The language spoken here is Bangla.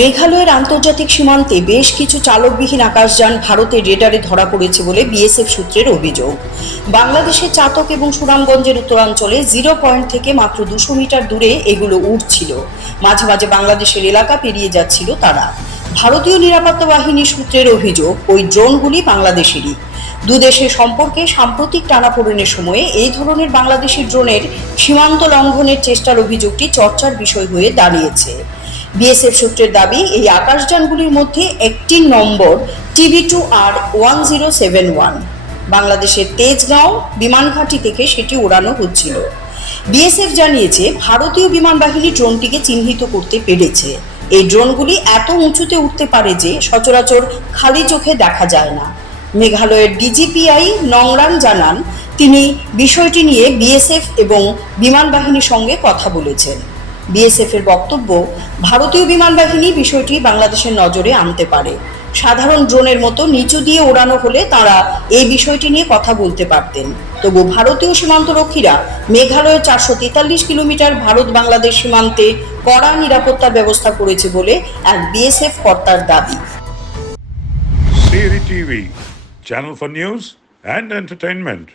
মেঘালয়ের আন্তর্জাতিক সীমান্তে বেশ কিছু চালকবিহীন আকাশযান ভারতের রেডারে ধরা পড়েছে বলে বিএসএফ সূত্রের অভিযোগ। বাংলাদেশের চাতক এবং সুনামগঞ্জের উত্তরাঞ্চলে জিরো পয়েন্ট থেকে মাত্র 200 মিটার দূরে এগুলো উড়ছিল। মাঝে মাঝে বাংলাদেশের এলাকা পেরিয়ে যাচ্ছিল তারা। ভারতীয় নিরাপত্তা বাহিনীর সূত্রের অভিযোগ, ওই ড্রোনগুলি বাংলাদেশেরই। দুদেশের সম্পর্কে সাম্প্রতিক টানাপোড়েনের সময়ে এই ধরনের বাংলাদেশি ড্রোনের সীমান্ত লঙ্ঘনের চেষ্টার অভিযোগটি চর্চার বিষয় হয়ে দাঁড়িয়েছে। বিএসএফ সূত্রের দাবি, এই আকাশযানগুলির মধ্যে একটি নম্বর TV2R1071 বাংলাদেশের তেজগাঁও বিমানঘাঁটি থেকে সেটি ওড়ানো হচ্ছিল। বিএসএফ জানিয়েছে, ভারতীয় বিমান বাহিনী ড্রোনটিকে চিহ্নিত করতে পেরেছে। এই ড্রোনগুলি এত উঁচুতে উঠতে পারে যে সচরাচর খালি চোখে দেখা যায় না। মেঘালয়ের ডিজিপিআই নংরাং জানান, তিনি বিষয়টি নিয়ে বিএসএফ এবং বিমান বাহিনীর সঙ্গে কথা বলেছেন। বিএসএফ এর বক্তব্য, ভারতীয় বিমান বাহিনী বিষয়টি বাংলাদেশের নজরে আনতে পারে। সাধারণ ড্রোনের মতো নিচু দিয়ে ওড়ানো হলে তারা এই বিষয়টি নিয়ে কথা বলতে পারতেন। তবু ভারতীয় সীমান্তরক্ষীরা মেঘালয়ের 443 কিলোমিটার ভারত বাংলাদেশ সীমান্তে কড়া নিরাপত্তার ব্যবস্থা করেছে বলে এক বিএসএফ কর্তার দাবি। CAD TV, channel for news and entertainment.